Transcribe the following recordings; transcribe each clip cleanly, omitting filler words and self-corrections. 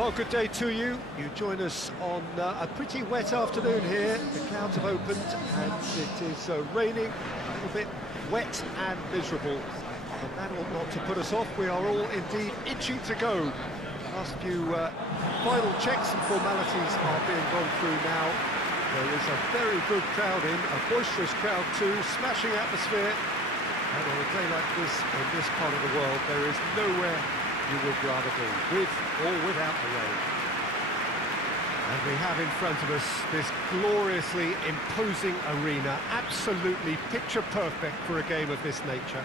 Well, good day to you. You join us on a pretty wet afternoon here. The clouds have opened and it is raining, a little bit wet and miserable. But that ought not to put us off. We are all indeed itching to go. Last few final checks and formalities are being gone through now. There is a very good crowd in, a boisterous crowd too, smashing atmosphere. And on a day like this, in this part of the world, there is nowhere you would rather be, with or without the rain. And we have in front of us this gloriously imposing arena, absolutely picture perfect for a game of this nature.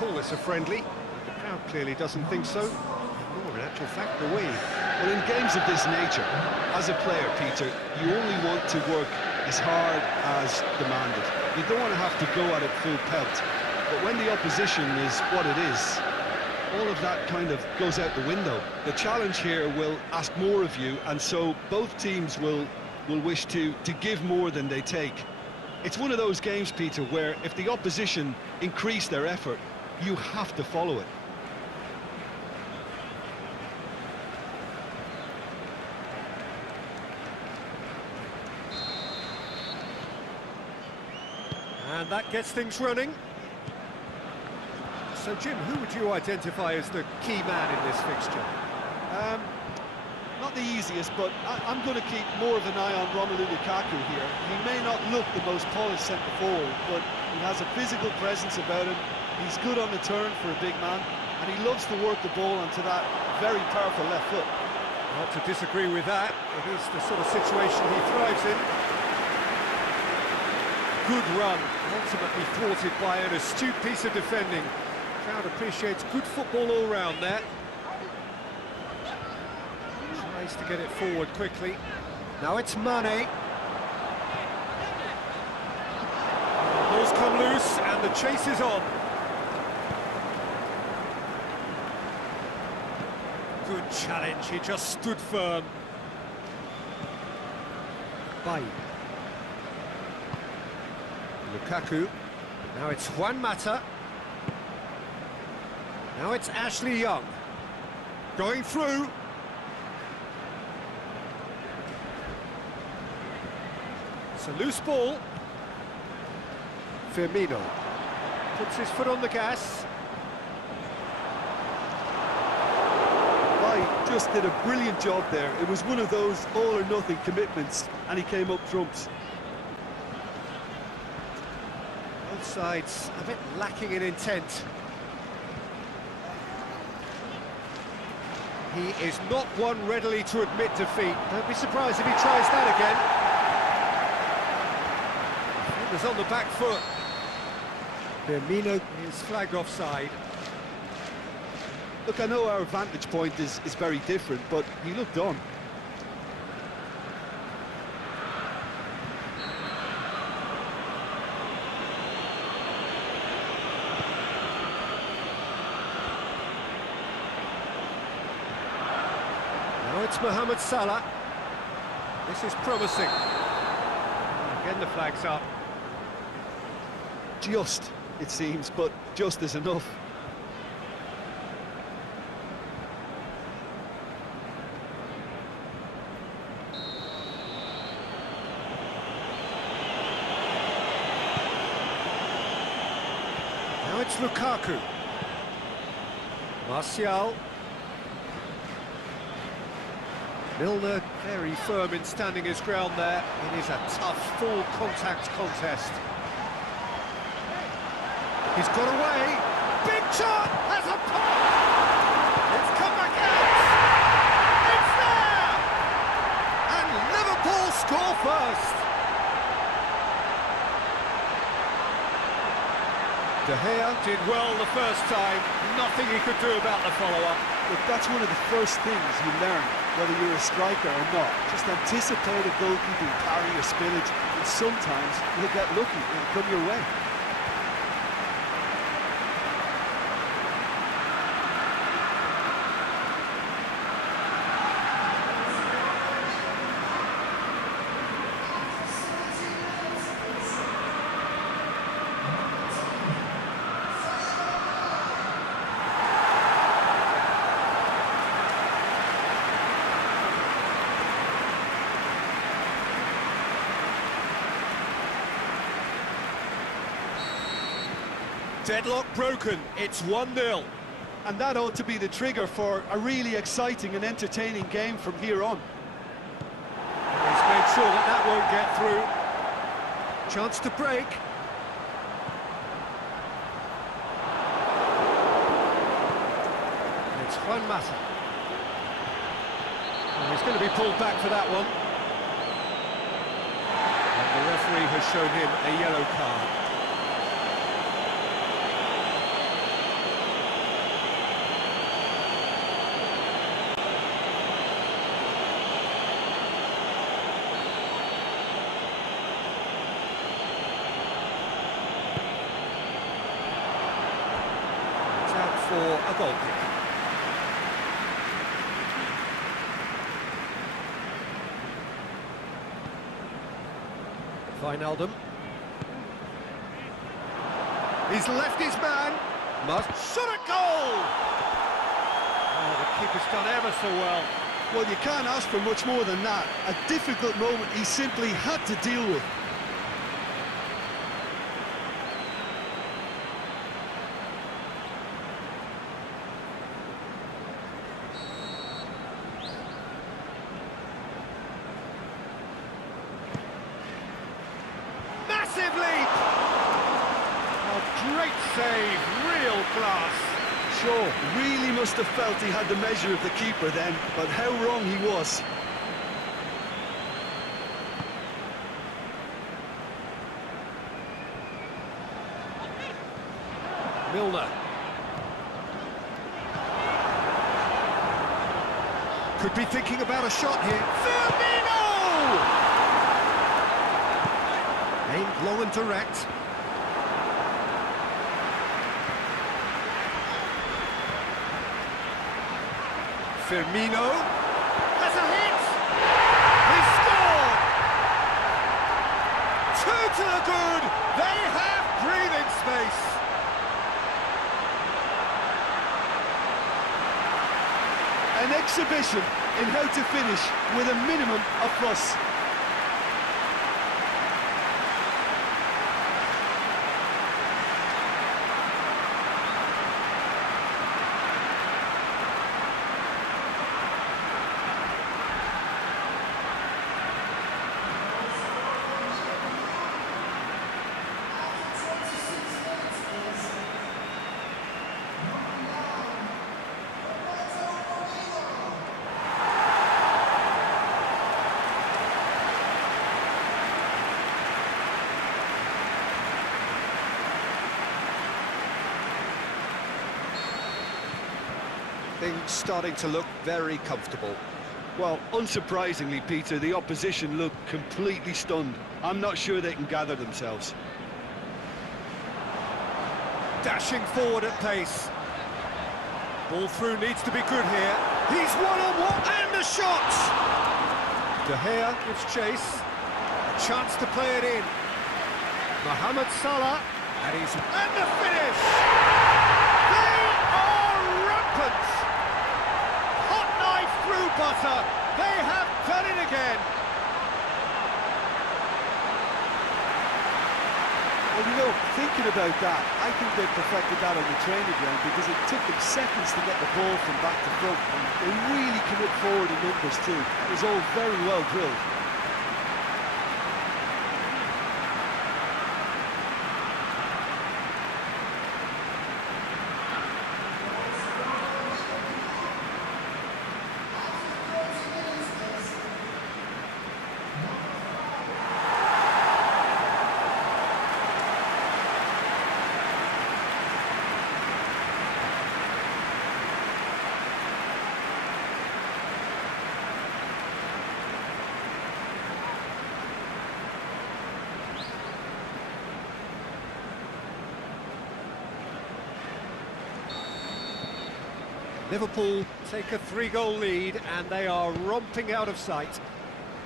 Call this a friendly. The crowd clearly doesn't think so, nor in actual fact the we. Well, in games of this nature, as a player, Peter, you only want to work as hard as demanded. You don't want to have to go at it full pelt. But when the opposition is what it is, all of that kind of goes out the window. The challenge here will ask more of you, and so both teams will wish to give more than they take. It's one of those games, Peter, where if the opposition increase their effort, you have to follow it. And that gets things running. So, Jim, who would you identify as the key man in this fixture? Not the easiest, but I'm going to keep more of an eye on Romelu Lukaku here. He may not look the most polished centre-forward, but he has a physical presence about him. He's good on the turn for a big man, and he loves to work the ball onto that very powerful left foot. Not to disagree with that. It is the sort of situation he thrives in. Good run, ultimately thwarted by an astute piece of defending. The crowd appreciates good football all round there. Tries to get it forward quickly. Now it's Mane. Those come loose and the chase is on. Good challenge, he just stood firm. Bailly. Lukaku. Now it's Juan Mata. Now it's Ashley Young. Going through. It's a loose ball. Firmino puts his foot on the gas. Just did a brilliant job there. It was one of those all-or-nothing commitments, and he came up trumps. Both sides a bit lacking in intent. He is not one readily to admit defeat. Don't be surprised if he tries that again. Defender's on the back foot. Firmino is flagged offside. Look, I know our vantage point is very different, but he looked on. Now it's Mohamed Salah. This is promising. Again the flag's up. Just, it seems, but just is enough. Now it's Lukaku. Martial. Milner very firm in standing his ground there. It is a tough, full contact contest. He's got away. Big shot! Has a pop! It's come back out! It's there! And Liverpool score first! De Gea did well the first time, nothing he could do about the follow-up. Look, that's one of the first things you learn, whether you're a striker or not. Just anticipate a goalkeeping carry or spillage, and sometimes you'll get lucky and come your way. Deadlock broken, it's 1-0. And that ought to be the trigger for a really exciting and entertaining game from here on. He's made sure that that won't get through. Chance to break. It's Juan Mata. Oh, he's going to be pulled back for that one. And the referee has shown him a yellow card. For a goal kick. Wijnaldum. He's left his man. Must shot a goal! Oh, the keeper's done ever so well. Well, you can't ask for much more than that. A difficult moment he simply had to deal with. Leap! A great save, real class. Sure, really must have felt he had the measure of the keeper then, but how wrong he was. Milner. Could be thinking about a shot here. Firmino! Aimed long and direct. Firmino has a hit. He scored. 2 to the good. They have breathing space. An exhibition in how to finish with a minimum of fuss. Things starting to look very comfortable. Well, unsurprisingly, Peter, the opposition look completely stunned. I'm not sure they can gather themselves. Dashing forward at pace. Ball through needs to be good here. He's one-on-one and the shot! De Gea gives chase. A chance to play it in. Mohamed Salah. And the finish! They are rampant! Hot knife through butter. They have done it again. Well, you know, thinking about that, I think they perfected that on the training ground because it took them seconds to get the ball from back to front, and they really commit forward in numbers too. It was all very well drilled. Liverpool take a 3-goal lead and they are romping out of sight.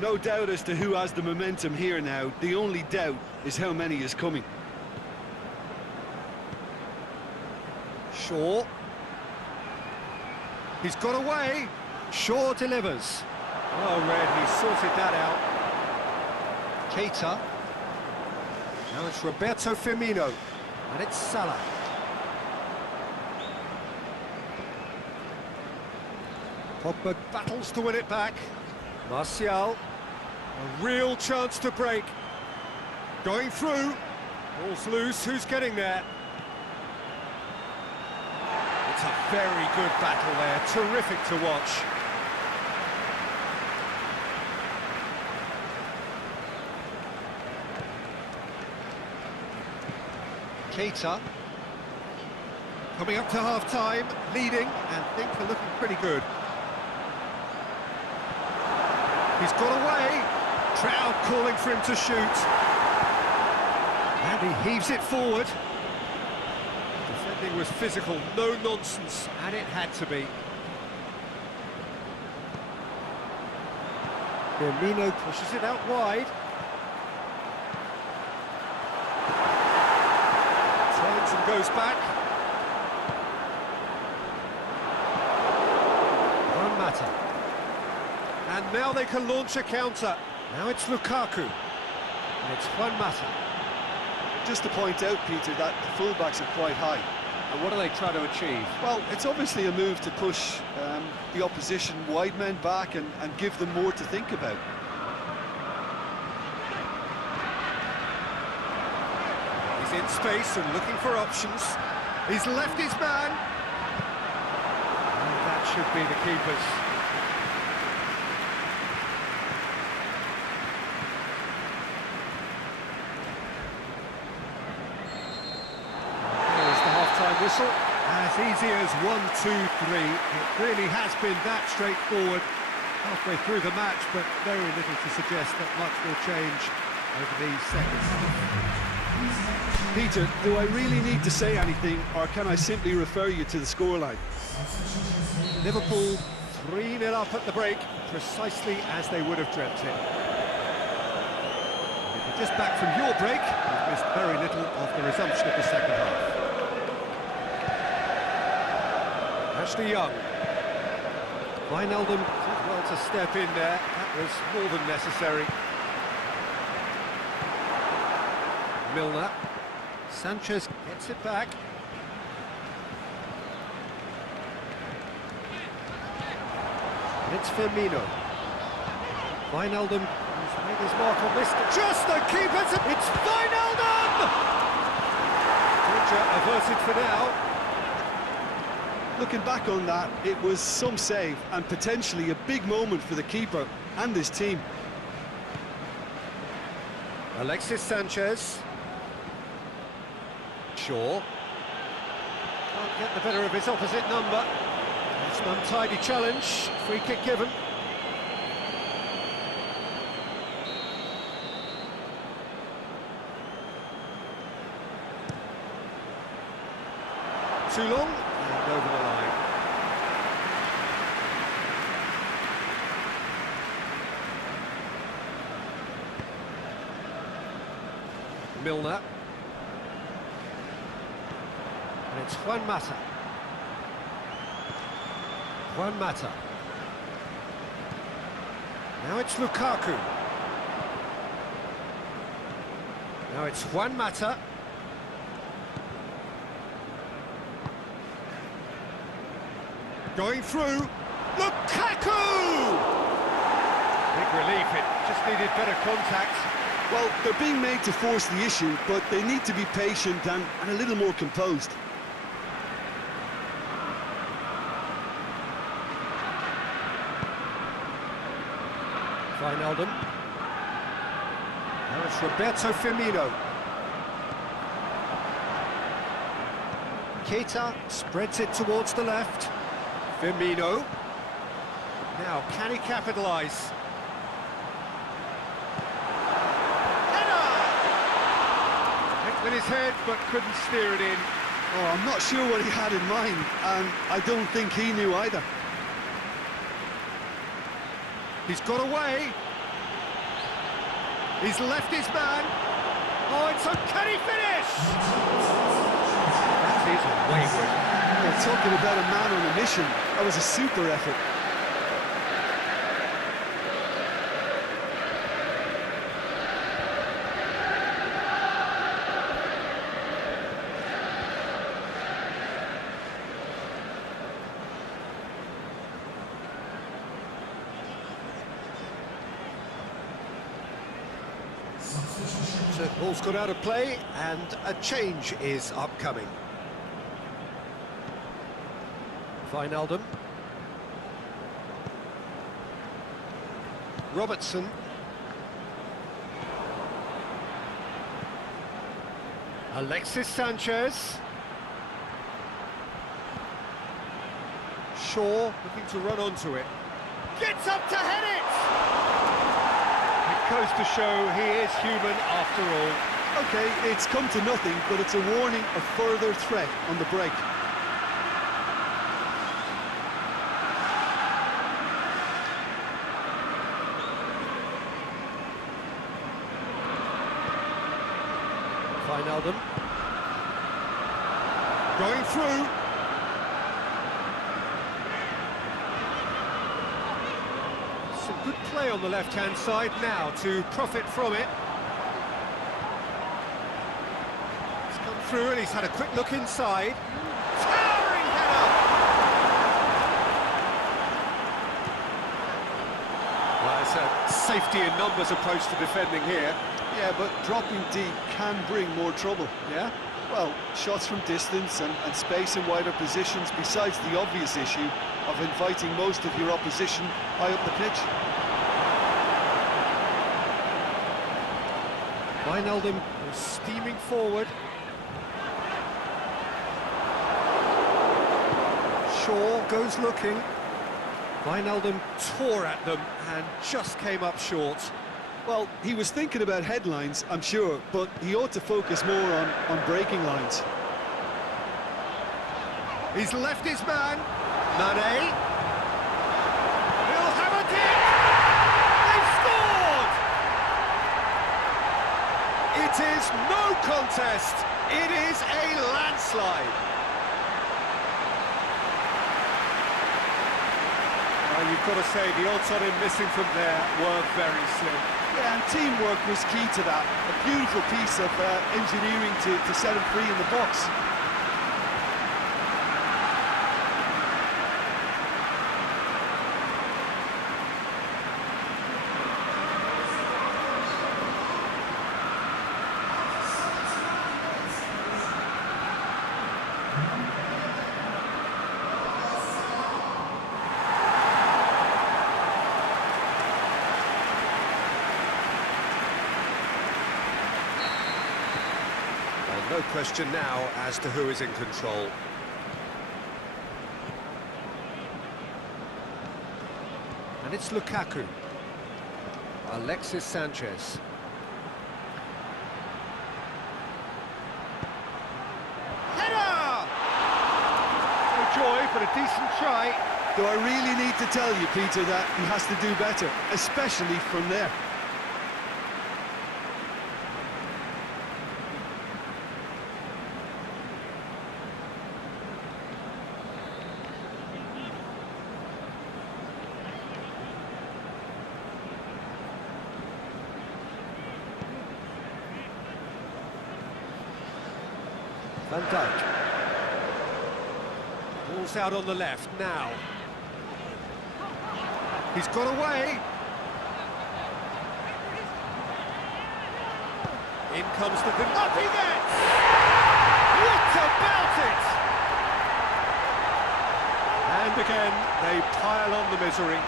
No doubt as to who has the momentum here now. The only doubt is how many is coming. Shaw. He's got away. Shaw delivers. Oh, Red, he's sorted that out. Keita. Now it's Roberto Firmino. And it's Salah. Pogba battles to win it back. Martial, a real chance to break. Going through. Ball's loose, who's getting there? It's a very good battle there, terrific to watch. Keita. Coming up to half-time, leading, and things are looking pretty good. He's got away. Crowd calling for him to shoot. And he heaves it forward. Defending was physical, no nonsense, and it had to be. Firmino pushes it out wide. Turns and goes back. And now they can launch a counter. Now it's Lukaku. And it's Juan Mata. Just to point out, Peter, that the fullbacks are quite high. And what are they trying to achieve? Well, it's obviously a move to push the opposition wide men back and give them more to think about. He's in space and looking for options. He's left his man. And that should be the keeper's. Whistle. As easy as 1, 2, 3. It really has been that straightforward halfway through the match, but very little to suggest that much will change over these seconds. Peter, do I really need to say anything, or can I simply refer you to the scoreline? Liverpool 3-0 up at the break, precisely as they would have dreamt it. If you're just back from your break, you've missed very little of the resumption of the second half. Ashley Young. Wijnaldum did well to step in there. That was more than necessary. Milner. Sanchez gets it back. And it's Firmino. Wijnaldum has made his mark on this. Just the keeper! It's Wijnaldum! Danger averted for now. Looking back on that, it was some save and potentially a big moment for the keeper and his team. Alexis Sanchez. Shaw. Can't get the better of his opposite number. It's an untidy challenge. Free kick given. Too long. And over the line. Milner. And it's Juan Mata. Juan Mata. Now it's Lukaku. Now it's Juan Mata. Going through, Lukaku! Big relief, it just needed better contact. Well, they're being made to force the issue, but they need to be patient and a little more composed. Wijnaldum. Now it's Roberto Firmino. Keita spreads it towards the left. Firmino. Now, can he capitalise? Header! Hit with his head, but couldn't steer it in. Oh, I'm not sure what he had in mind, and I don't think he knew either. He's got away. He's left his man. Oh, and so can he finish? That is wayward. We're talking about a man on a mission. That was a super effort. So ball's got out of play, and a change is upcoming. Wijnaldum. Robertson. Alexis Sanchez. Shaw looking to run onto it. Gets up to head it! It goes to show he is human after all. OK, it's come to nothing, but it's a warning of further threat on the break. Wijnaldum. Going through. Some good play on the left-hand side now to profit from it. He's come through and he's had a quick look inside. Towering header! Well, it's a safety in numbers approach to defending here. Yeah, but dropping deep can bring more trouble. Yeah? Well, shots from distance and space in wider positions, besides the obvious issue of inviting most of your opposition high up the pitch. Wijnaldum steaming forward. Shaw goes looking. Wijnaldum tore at them and just came up short. Well, he was thinking about headlines, I'm sure, but he ought to focus more on breaking lines. He's left his man. Mane. He'll have a dig! They've scored! It is no contest. It is a landslide. Well, you've got to say the odds on him missing from there were very slim. Yeah, and teamwork was key to that. A beautiful piece of engineering to set him free in the box. No question now as to who is in control. And it's Lukaku. Alexis Sanchez. Header! No joy, but a decent try. Do I really need to tell you, Peter, that he has to do better, especially from there? Van Dijk. Ball's out on the left now. He's got away. In comes the... Up he gets! What about it? And again, they pile on the misery.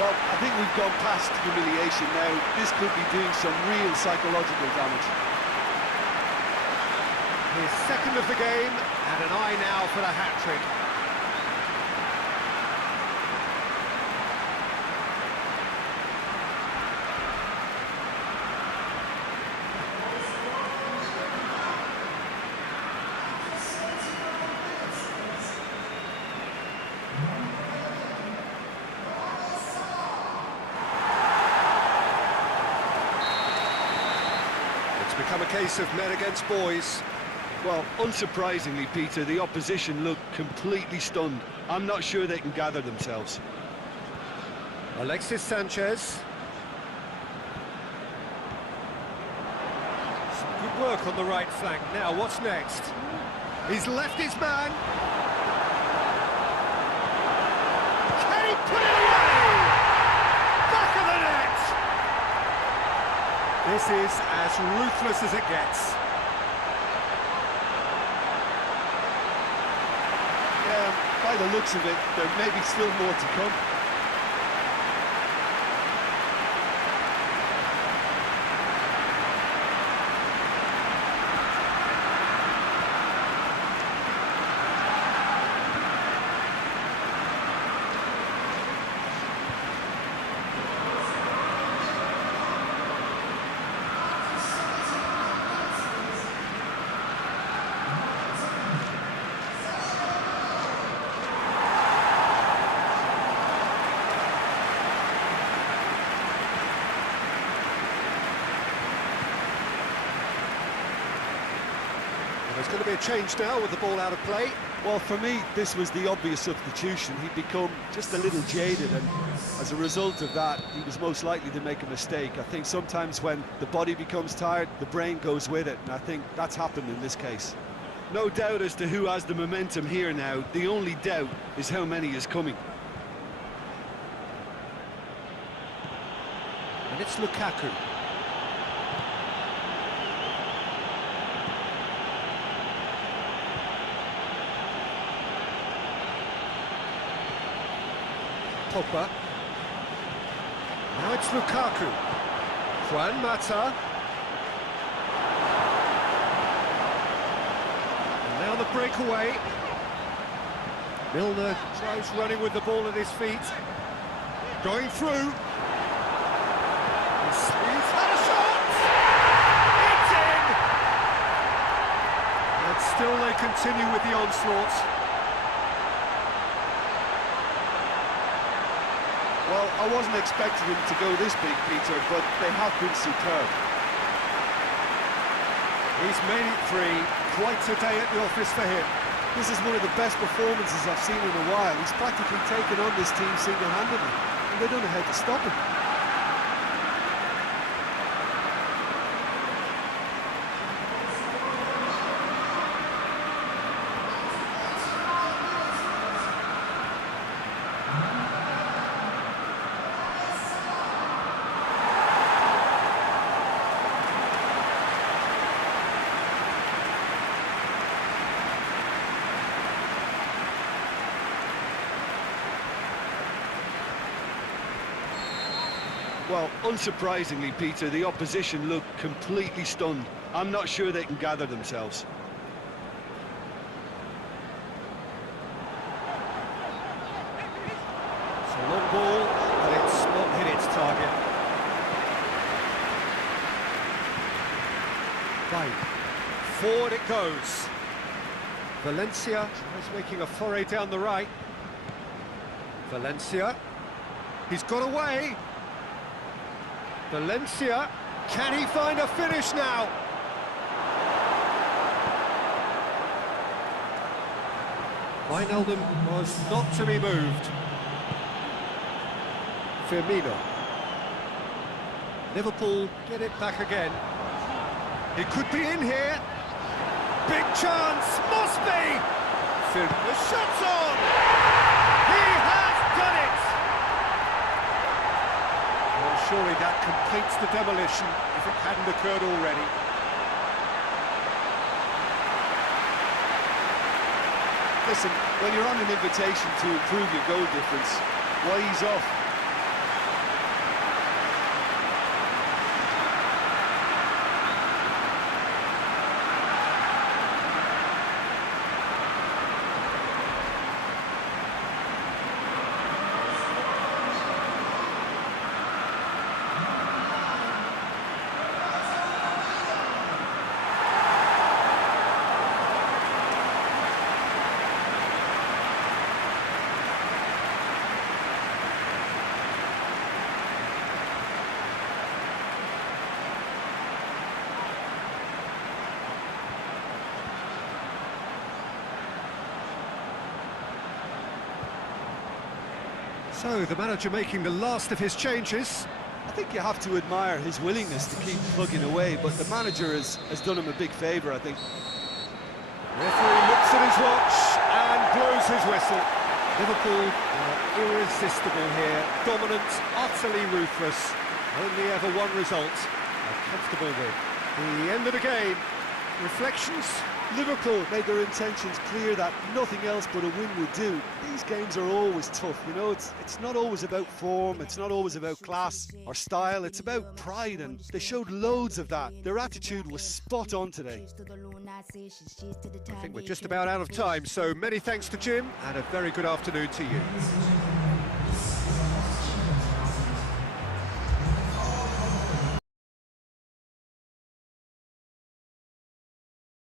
Well, I think we've gone past humiliation now. This could be doing some real psychological damage. His second of the game, and an eye now for the hat-trick. Become a case of men against boys. Well, unsurprisingly, Peter, the opposition look completely stunned. I'm not sure they can gather themselves. Alexis Sanchez. Some good work on the right flank. Now, what's next? He's left his man. Can he put it away? This is as ruthless as it gets. Yeah, by the looks of it, there may be still more to come. There's going to be a change now with the ball out of play. Well, for me, this was the obvious substitution. He'd become just a little jaded, and as a result of that, he was most likely to make a mistake. I think sometimes when the body becomes tired, the brain goes with it, and I think that's happened in this case. No doubt as to who has the momentum here now. The only doubt is how many is coming. And it's Lukaku. Pogba. Now it's Lukaku. Juan Mata. And now the breakaway. Milner tries running with the ball at his feet. Going through. He's had a shot! It's in! And still they continue with the onslaught. Well, I wasn't expecting him to go this big, Peter, but they have been superb. He's made it three. Quite a day at the office for him. This is one of the best performances I've seen in a while. He's practically taken on this team single-handedly, and they don't know how to stop him. Well, unsurprisingly, Peter, the opposition look completely stunned. I'm not sure they can gather themselves. It's a long ball, but it's not hit its target. Right, forward it goes. Valencia is making a foray down the right. Valencia, he's got away. Valencia, can he find a finish now? Wijnaldum was not to be moved. Firmino. Liverpool get it back again. It could be in here. Big chance, must be! The shot's on! He has done it! Well, surely that completes the demolition if it hadn't occurred already. Listen, when you're on an invitation to improve your goal difference, why ease off? So, the manager making the last of his changes. I think you have to admire his willingness to keep plugging away, but the manager has done him a big favour, I think. Referee looks at his watch and blows his whistle. Liverpool are irresistible here, dominant, utterly ruthless. Only ever one result. A comfortable win. The end of the game. Reflections? Liverpool made their intentions clear that nothing else but a win would do. These games are always tough, you know, it's not always about form, it's not always about class or style, it's about pride, and they showed loads of that. Their attitude was spot on today. I think we're just about out of time, so many thanks to Jim, and a very good afternoon to you.